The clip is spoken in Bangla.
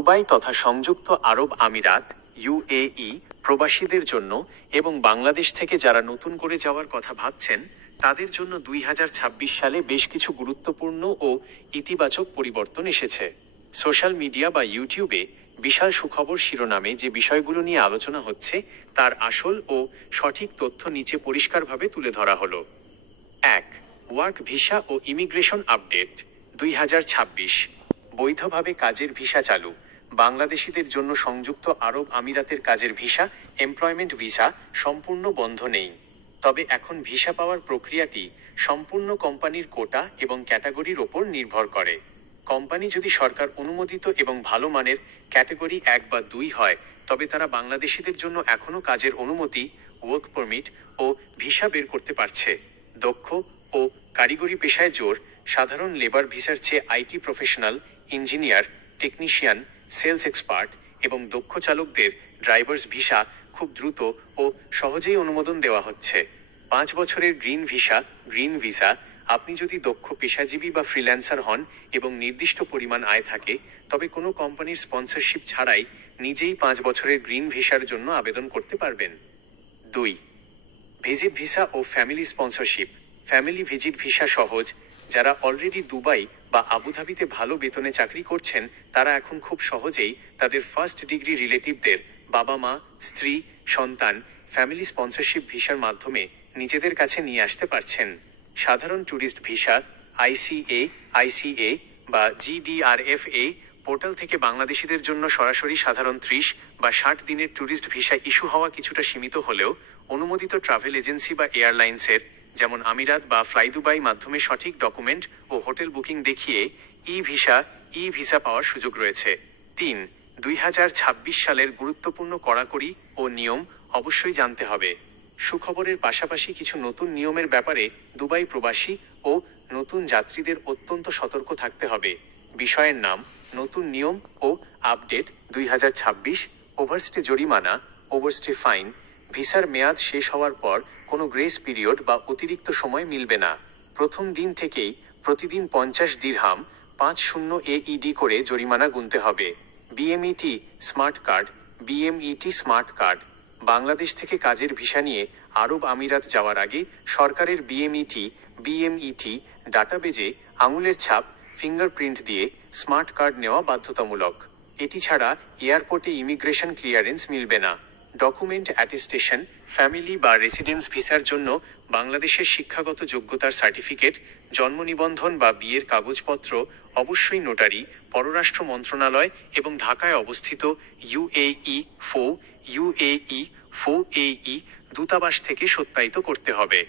দুবাই তথা সংযুক্ত আরব আমিরাত ইউএই প্রবাসীদের জন্য এবং বাংলাদেশ থেকে যারা নতুন করে যাওয়ার কথা ভাবছেন তাদের জন্য 2026 সালে বেশ কিছু গুরুত্বপূর্ণ ও ইতিবাচক পরিবর্তন এসেছে। সোশ্যাল মিডিয়া বা ইউটিউবে বিশাল সুখবর শিরোনামে যে বিষয়গুলো নিয়ে আলোচনা হচ্ছে তার আসল ও সঠিক তথ্য নিচে পরিষ্কারভাবে তুলে ধরা হলো। 1. ওয়ার্ক ভিসা ও ইমিগ্রেশন আপডেট 2026। বৈধভাবে কাজের ভিসা চালু। বাংলাদেশিদের জন্য সংযুক্ত আরব আমিরাতের কাজের ভিসা এমপ্লয়মেন্ট ভিসা সম্পূর্ণ বন্ধ নেই। তবে এখন ভিসা পাওয়ার প্রক্রিয়াটি সম্পূর্ণ কোম্পানির কোটা এবং ক্যাটাগরির ওপর নির্ভর করে। কোম্পানি যদি সরকার অনুমোদিত এবং ভালো মানের ক্যাটাগরি 1 বা 2 হয় তবে তারা বাংলাদেশিদের জন্য এখনও কাজের অনুমতি, ওয়ার্ক পারমিট ও ভিসা বের করতে পারছে। দক্ষ ও কারিগরি পেশায় জোর। সাধারণ লেবার ভিসার চেয়ে IT professional, engineer, technician, sales expert এবং দক্ষ চালকদের ড্রাইভার্স ভিসা খুব দ্রুত ও সহজেই অনুমোদন দেওয়া হচ্ছে। 5 বছরের গ্রিন ভিসা। আপনি যদি দক্ষ পেশাজীবী বা ফ্রিল্যান্সার হন এবং নির্দিষ্ট পরিমাণ আয় থাকে তবে কোনো কোম্পানির স্পন্সরশিপ ছাড়াই নিজেই 5 বছরের গ্রিন ভিসার জন্য আবেদন করতে পারবেন। 2. ভিজিট ভিসা ও family sponsorship. Family visit visa সহজ। যারা অলরেডি দুবাই বা আবুধাবিতে ভালো বেতনে চাকরি করছেন তারা এখন খুব সহজেই তাদের ফার্স্ট ডিগ্রি রিলেটিভদের, বাবা মা, স্ত্রী, সন্তান ফ্যামিলি স্পন্সরশিপ ভিসার মাধ্যমে নিজেদের কাছে নিয়ে আসতে পারছেন। সাধারণ ট্যুরিস্ট ভিসা আইসিএ বা জিডিআরএফএ পোর্টাল থেকে বাংলাদেশিদের জন্য সরাসরি সাধারণ 30 বা 60 দিনের ট্যুরিস্ট ভিসা ইস্যু হওয়া কিছুটা সীমিত হলেও অনুমোদিত ট্রাভেল এজেন্সি বা এয়ারলাইন্সের যেমন আমিরাত বা ফ্লাই দুবাই মাধ্যমে সঠিক ডকুমেন্ট ও হোটেল বুকিং দেখিয়ে ই ভিসা পাওয়ার সুযোগ রয়েছে। 3. 2026 সালের গুরুত্বপূর্ণ কড়াকড়ি ও নিয়ম অবশ্যই জানতে হবে। সুখবরের পাশাপাশি কিছু নতুন নিয়মের ব্যাপারে দুবাই প্রবাসী ও নতুন যাত্রীদের অত্যন্ত সতর্ক থাকতে হবে। বিষয়ের নাম, নতুন নিয়ম ও আপডেট 2026। ওভারস্টে জরিমানা, ওভারস্টে ফাইন। ভিসার মেয়াদ শেষ হওয়ার পর কোনো গ্রেস পিরিয়ড বা অতিরিক্ত সময় মিলবে না। প্রথম দিন থেকেই প্রতিদিন 50 দিরহাম 50 AED করে জরিমানা গুনতে হবে। BMET smart card. বাংলাদেশ থেকে কাজের ভিসা নিয়ে আরব আমিরাত যাওয়ার আগে সরকারের বিএমইটি ডাটাবেজে আঙুলের ছাপ, ফিঙ্গারপ্রিন্ট দিয়ে স্মার্ট কার্ড নেওয়া বাধ্যতামূলক। এটি ছাড়া এয়ারপোর্টে ইমিগ্রেশন ক্লিয়ারেন্স মিলবে না। Document attestation. ফ্যামিলি বা রেসিডেন্স ভিসার জন্য বাংলাদেশের শিক্ষাগত যোগ্যতার সার্টিফিকেট, জন্ম নিবন্ধন বা বিয়ের কাগজপত্র অবশ্যই নোটারি, পররাষ্ট্র মন্ত্রণালয় এবং ঢাকায় অবস্থিত ইউএই দূতাবাস থেকে সত্যায়িত করতে হবে।